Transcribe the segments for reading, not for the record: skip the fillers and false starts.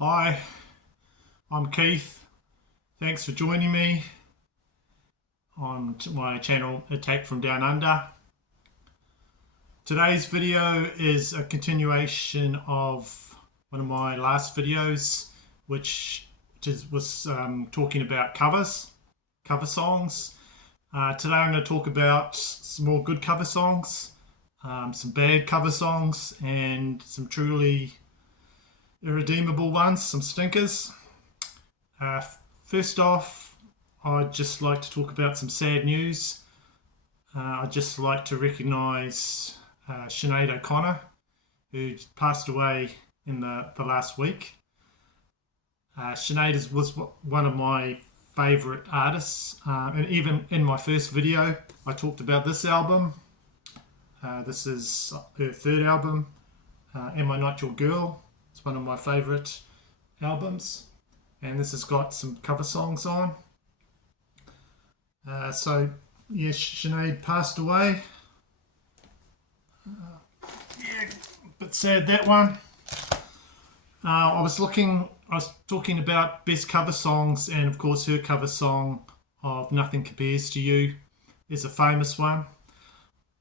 Hi, I'm Keith. Thanks for joining me on my channel Attack from Down Under. Today's video is a continuation of one of my last videos, which was talking about cover songs. Today I'm going to talk about some more good cover songs, some bad cover songs, and some truly irredeemable ones, some stinkers. First off, I'd just like to talk about some sad news. I'd just like to recognise Sinead O Connor, who passed away in the last week. Sinead was one of my favourite artists, and even in my first video I talked about this album. This is her third album, Am I Not Your Girl? It's one of my favourite albums, and this has got some cover songs on. So yeah, Sinead passed away. Yeah, bit sad, that one. I was talking about best cover songs, and of course her cover song of Nothing Compares to You is a famous one.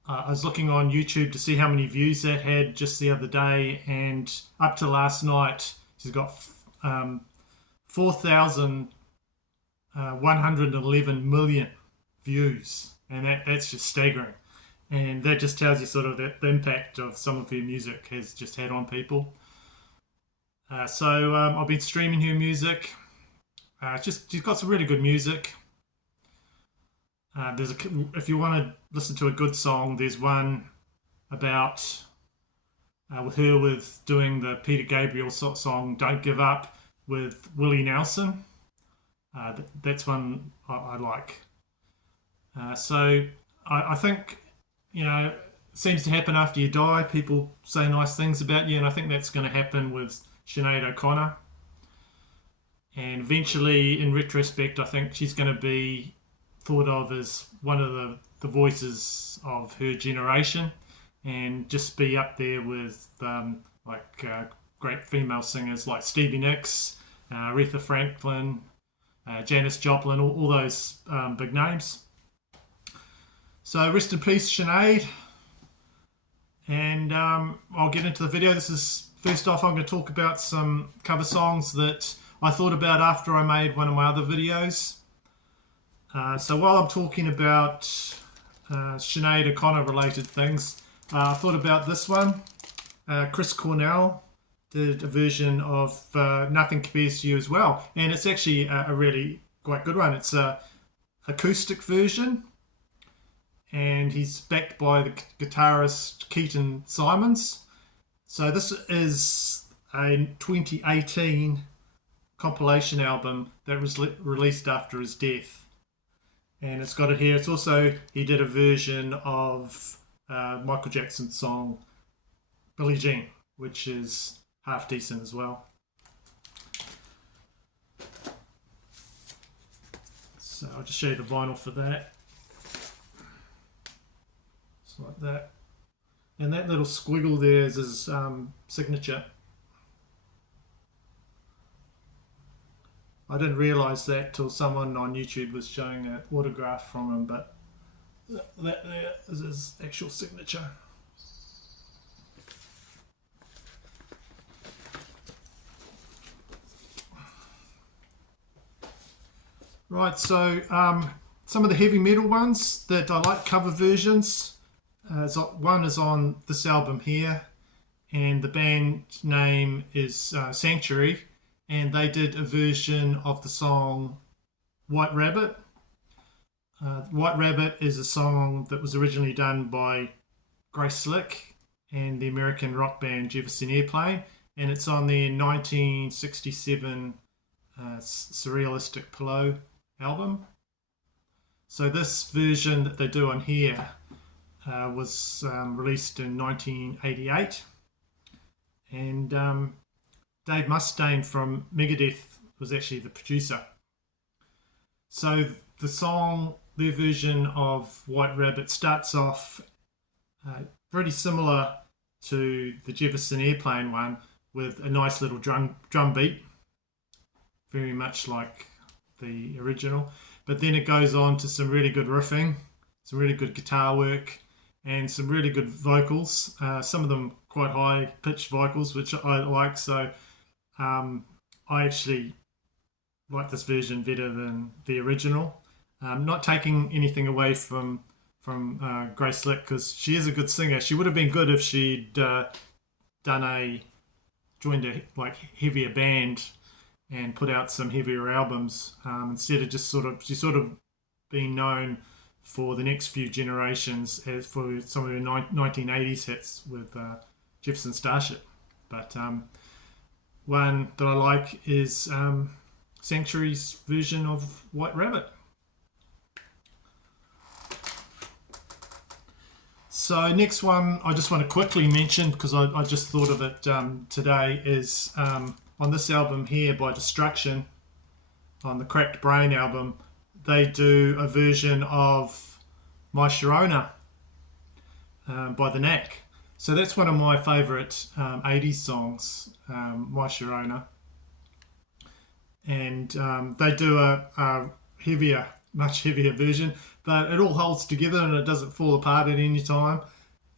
I was looking on YouTube to see how many views that had just the other day, and up to last night she's got 4,111 million views, and that's just staggering. And that just tells you sort of the impact of some of her music has just had on people. So I've been streaming her music. She's got some really good music. If you want to listen to a good song, there's one about with her doing the Peter Gabriel song "Don't Give Up" with Willie Nelson. That's one I like. So I think, it seems to happen after you die. People say nice things about you, and I think that's going to happen with Sinead O Connor. And eventually, in retrospect, I think she's going to be thought of as one of the voices of her generation, and just be up there with great female singers like Stevie Nicks, Aretha Franklin, Janis Joplin, all those big names. So rest in peace, Sinead. And I'll get into the video. First off, I'm going to talk about some cover songs that I thought about after I made one of my other videos. So while I'm talking about Sinead O'Connor related things, I thought about this one. Chris Cornell did a version of Nothing Compares to You as well, and it's actually a really quite good one. It's a acoustic version, and he's backed by the guitarist Keaton Simons. So this is a 2018 compilation album that was released after his death. And it's got it here. It's also, he did a version of Michael Jackson's song Billie Jean, which is half decent as well. So I'll just show you the vinyl for that. It's like that. And that little squiggle there is his signature. I didn't realise that till someone on YouTube was showing an autograph from him, but that there is his actual signature. Right, so some of the heavy metal ones that I like cover versions. One is on this album here, and the band name is Sanctuary. And they did a version of the song White Rabbit. White Rabbit is a song that was originally done by Grace Slick and the American rock band Jefferson Airplane, and it's on their 1967 Surrealistic Pillow album. So this version that they do on here was released in 1988, and Dave Mustaine from Megadeth was actually the producer. So the song, their version of White Rabbit, starts off pretty similar to the Jefferson Airplane one, with a nice little drum beat very much like the original. But then it goes on to some really good riffing, some really good guitar work, and some really good vocals. Some of them quite high pitched vocals, which I like. So I actually like this version better than the original. Not taking anything away from Grace Slick, because she is a good singer. She would have been good if she'd joined a like heavier band and put out some heavier albums, instead of just she's sort of being known for the next few generations as for some of the 1980s hits with Jefferson Starship. But one that I like is Sanctuary's version of White Rabbit. So next one I just want to quickly mention, because I just thought of it today, is on this album here by Destruction, on the Cracked Brain album, they do a version of My Sharona by The Knack. So that's one of my favourite 80s songs, My Sharona. And they do a heavier, much heavier version, but it all holds together and it doesn't fall apart at any time.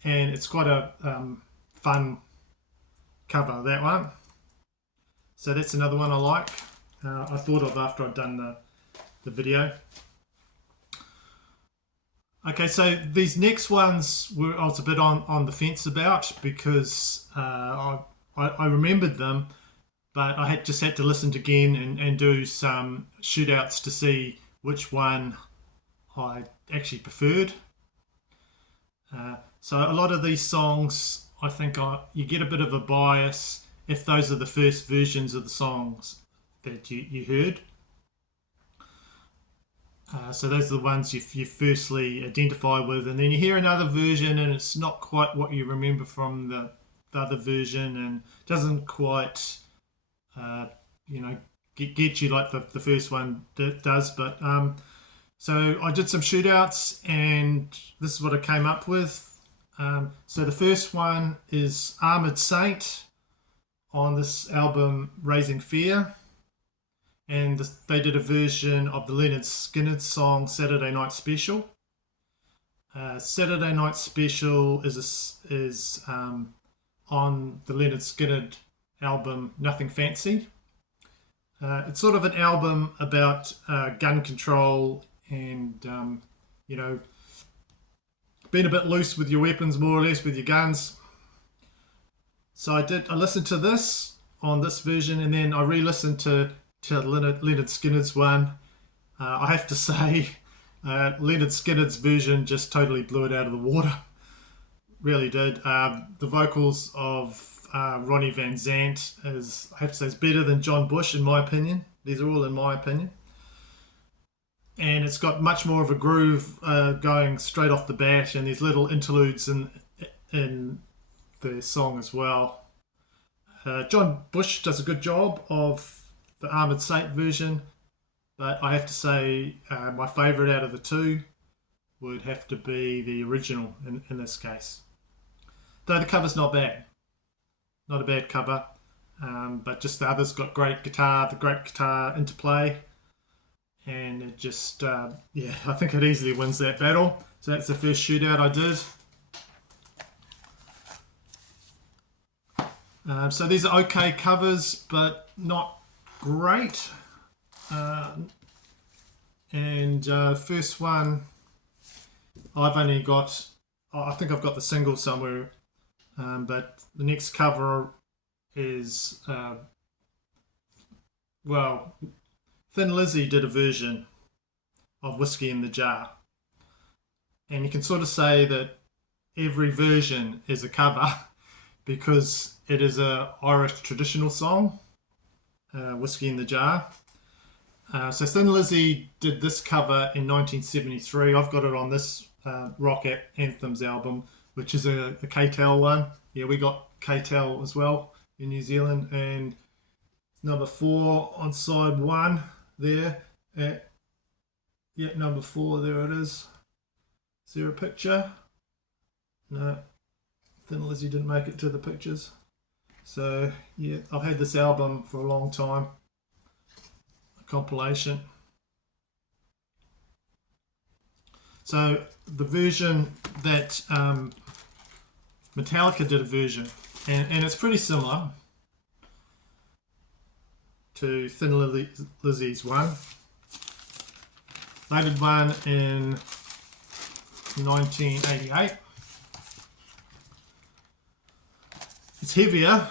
And it's quite a fun cover, that one. So that's another one I like. I thought of after I'd done the video. Okay, so these next ones I was a bit on the fence about, because I remembered them, but I just had to listen again and do some shootouts to see which one I actually preferred. So a lot of these songs, I think you get a bit of a bias if those are the first versions of the songs that you heard. So those are the ones you firstly identify with, and then you hear another version and it's not quite what you remember from the other version, and doesn't quite get you like the first one does. But so I did some shootouts and this is what I came up with. So the first one is Armored Saint on this album Raising Fear, and they did a version of the Leonard Skinner song Saturday Night Special. Saturday Night Special is on the Leonard Skinner album Nothing Fancy. It's sort of an album about gun control and being a bit loose with your weapons, more or less, with your guns. So I listened to this on this version, and then I re-listened to Leonard Skinner's one. I have to say, Leonard Skinner's version just totally blew it out of the water. Really did. The vocals of Ronnie Van Zant I have to say, is better than John Bush in my opinion. These are all in my opinion. And it's got much more of a groove going straight off the bat, and there's little interludes in the song as well. John Bush does a good job of the Armored Saint version, but I have to say my favourite out of the two would have to be the original in this case. Though the cover's not bad. Not a bad cover, but just the others got the great guitar interplay. And it just, I think it easily wins that battle. So that's the first shootout I did. So these are okay covers, but not great. First one, I think I've got the single somewhere, but the next cover is, Thin Lizzy did a version of Whiskey in the Jar. And you can sort of say that every version is a cover because it is a Irish traditional song, Whiskey in the Jar. So Thin Lizzy did this cover in 1973. I've got it on this Rock Anthems album, which is a K-Tel one. Yeah, we got K-Tel as well in New Zealand. And number 4 on side 1 there. Number 4, there it is. Is there a picture? No. Thin Lizzy didn't make it to the pictures. So, yeah, I've had this album for a long time. compilation. So the version that Metallica did a version, and it's pretty similar to Thin Lizzy's one. They did one in 1988. It's heavier,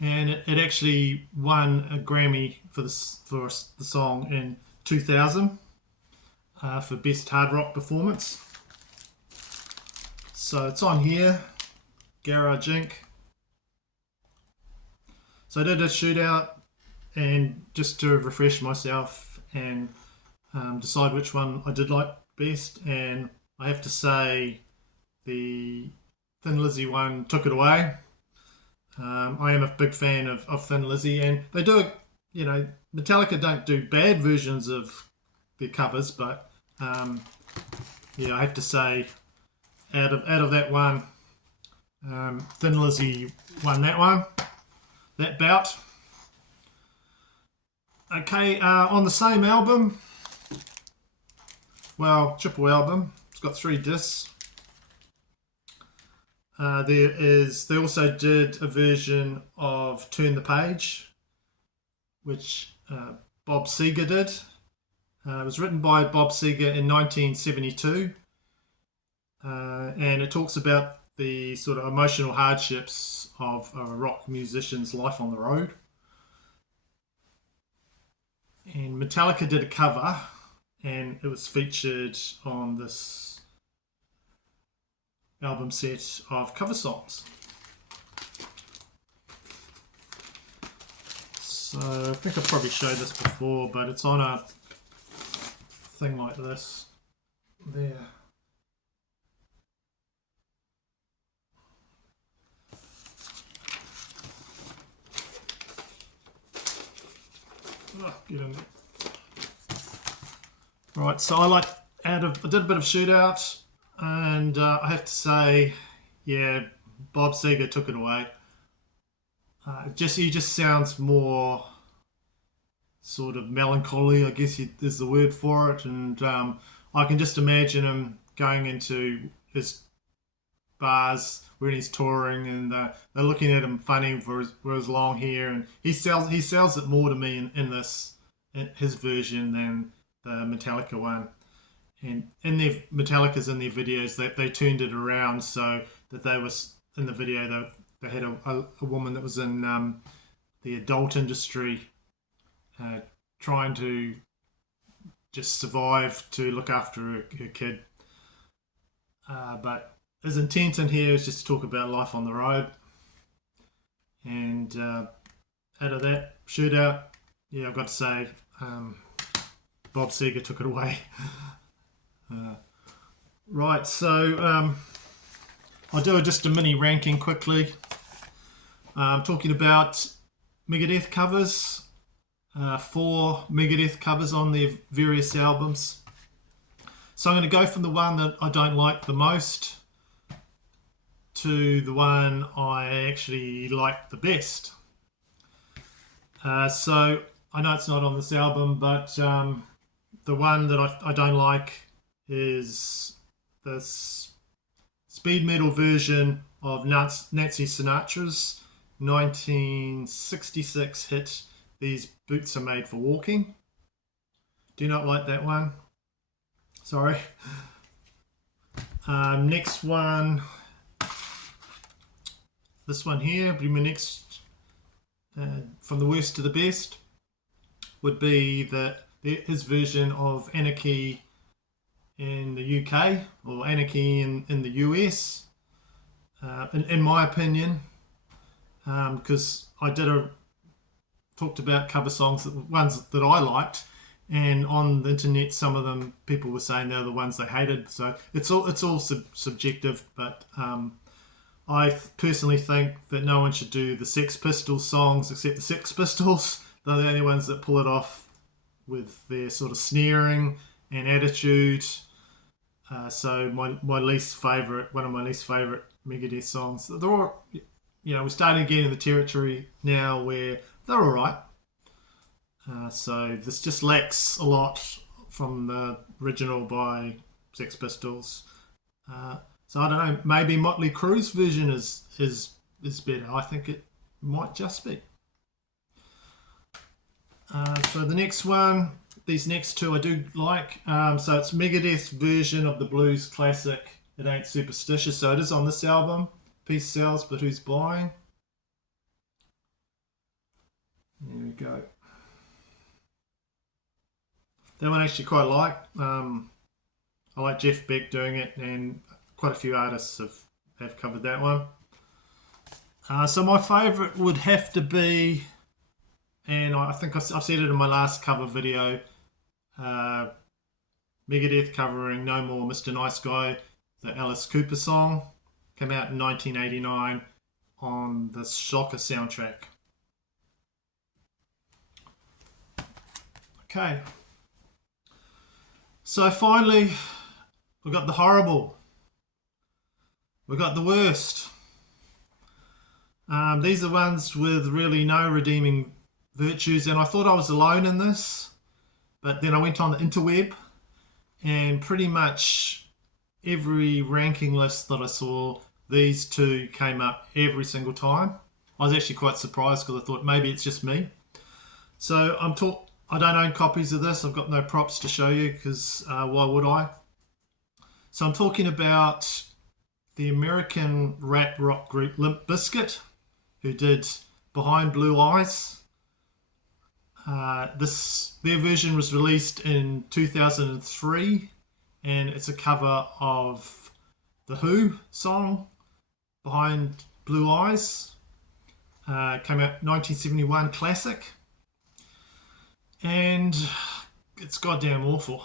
and it actually won a Grammy for the song in 2000 for Best Hard Rock Performance. So it's on here, Garage Inc. So I did a shootout, and just to refresh myself and decide which one I did like best, and I have to say the Thin Lizzy one took it away. I am a big fan of Thin Lizzy, and they do, Metallica don't do bad versions of their covers, but I have to say, out of that one, Thin Lizzy won that bout. Okay, on the same album, triple album, it's got 3 discs. They also did a version of Turn the Page, which Bob Seger did. It was written by Bob Seger in 1972, and it talks about the sort of emotional hardships of a rock musician's life on the road. And Metallica did a cover, and it was featured on this album set of cover songs. So I think I've probably showed this before, but it's on a thing like this. There. Oh, get in there. Right, so I did a bit of shootout, and I have to say, yeah, Bob Seger took it away. He just sounds more sort of melancholy, I guess is the word for it, and I can just imagine him going into his bars when he's touring, and they're looking at him funny for his long hair, and he sells it more to me in his version than the Metallica one. And Metallica's in their videos, they turned it around so that they was in the video they had a woman that was in the adult industry trying to just survive to look after her kid. But his intent in here is just to talk about life on the road. And out of that shootout, yeah, I've got to say, Bob Seger took it away. Right, so I'll do just a mini ranking quickly. Talking about Megadeth covers, 4 Megadeth covers on their various albums. So I'm going to go from the one that I don't like the most to the one I actually like the best. So I know it's not on this album, but the one that I don't like is this speed metal version of Nancy Sinatra's 1966 hit, These Boots Are Made for Walking. Do not like that one. Sorry. Next one, this one here, be my next, from the worst to the best, would be his version of Anarchy in the UK, or Anarchy in the US, in my opinion, because I talked about cover songs, ones that I liked, and on the internet some of them people were saying they're the ones they hated, so it's all subjective, but I personally think that no one should do the Sex Pistols songs except the Sex Pistols. They're the only ones that pull it off with their sort of sneering and attitude. So one of my least favourite Megadeth songs. They're all, we're starting to get in the territory now where they're all right. So this just lacks a lot from the original by Sex Pistols. So I don't know. Maybe Motley Crue's version is better. I think it might just be. So the next one, these next two I do like. So it's Megadeth's version of the blues classic It Ain't Superstitious. So it is on this album. Peace sells, but who's buying? There we go. That one I actually quite like. I like Jeff Beck doing it, and quite a few artists have covered that one. So my favourite would have to be, and I think I've said it in my last cover video, Megadeth covering No More Mr. Nice Guy, the Alice Cooper song. Came out in 1989 on the Shocker soundtrack. Okay. So finally, we've got TheHorrible. We've got the worst. These are ones with really no redeeming virtues, and I thought I was alone in this, but then I went on the interweb, and pretty much every ranking list that I saw, these two came up every single time. I was actually quite surprised because I thought maybe it's just me. So I don't own copies of this. I've got no props to show you because why would I? So I'm talking about the American rap rock group Limp Bizkit, who did Behind Blue Eyes. Their version was released in 2003, and it's a cover of the Who song Behind Blue Eyes. It came out 1971, classic, and it's goddamn awful.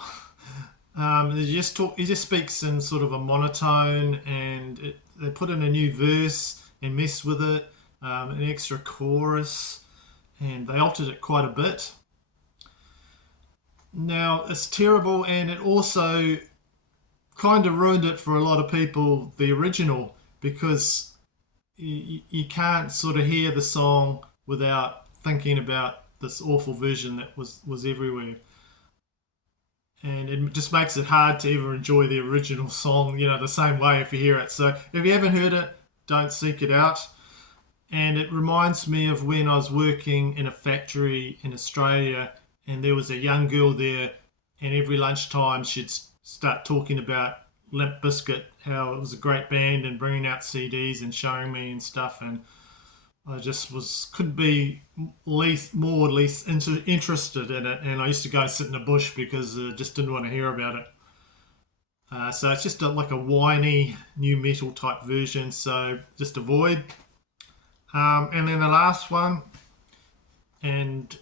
He just speaks in sort of a monotone, and they put in a new verse and messed with it, an extra chorus, and they altered it quite a bit. Now, it's terrible, and it also kind of ruined it for a lot of people, the original, because you can't sort of hear the song without thinking about this awful version that was everywhere. And it just makes it hard to ever enjoy the original song, the same way if you hear it. So if you haven't heard it, don't seek it out. And it reminds me of when I was working in a factory in Australia, and there was a young girl there, and every lunchtime she'd start talking about Limp Bizkit, how it was a great band, and bringing out CDs and showing me and stuff. And I just couldn't be more interested in it, and I used to go and sit in a bush because I just didn't want to hear about it. So it's just like a whiny new metal type version, so just avoid. And then the last one, and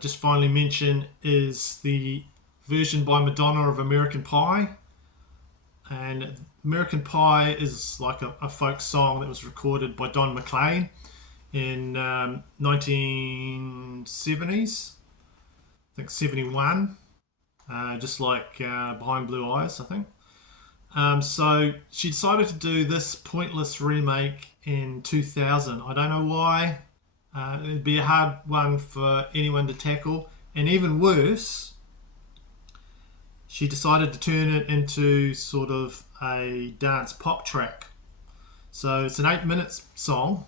just finally mention, is the version by Madonna of American Pie. And American Pie is like a folk song that was recorded by Don McLean in 1970s, I think 71, just like Behind Blue Eyes, I think. So she decided to do this pointless remake in 2000. I don't know why. It'd be a hard one for anyone to tackle. And even worse, she decided to turn it into sort of a dance pop track. So it's an 8-minute song,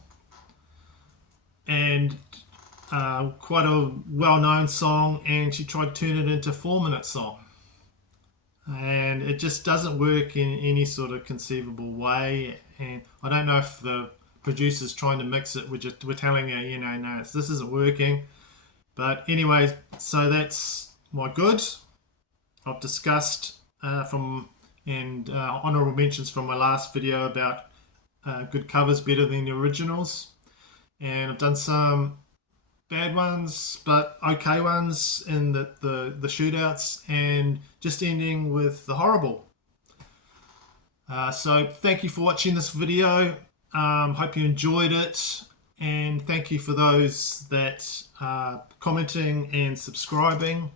and quite a well-known song, and she tried to turn it into a 4-minute song. And it just doesn't work in any sort of conceivable way. And I don't know if the producer's trying to mix it. We're telling her, no, this isn't working. But anyway, so that's my good. I've discussed honourable mentions from my last video about good covers better than the originals. And I've done some bad ones, but okay ones in the shootouts, and just ending with TheHorrible. So thank you for watching this video. Hope you enjoyed it, and thank you for those that are commenting and subscribing,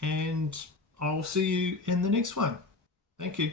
and I'll see you in the next one. Thank you.